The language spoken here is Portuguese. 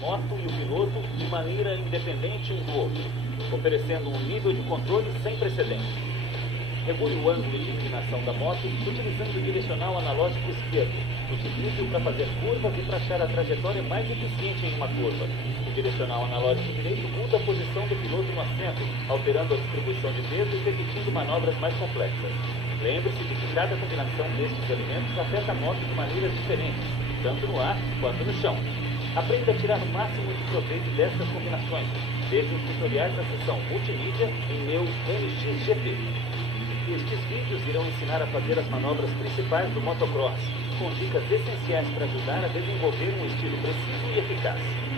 moto e o piloto de maneira independente um do outro, oferecendo um nível de controle sem precedentes. Regule o ângulo de inclinação da moto utilizando o direcional analógico esquerdo. Utilize-o para fazer curvas e para achar a trajetória mais eficiente em uma curva. O direcional analógico direito muda a posição do piloto no assento, alterando a distribuição de peso e permitindo manobras mais complexas. Lembre-se de que cada combinação destes elementos afeta a moto de maneiras diferentes, tanto no ar quanto no chão. Aprenda a tirar o máximo de proveito destas combinações. Veja os tutoriais na seção multimídia em meu MXGP. Estes vídeos irão ensinar a fazer as manobras principais do motocross, com dicas essenciais para ajudar a desenvolver um estilo preciso e eficaz.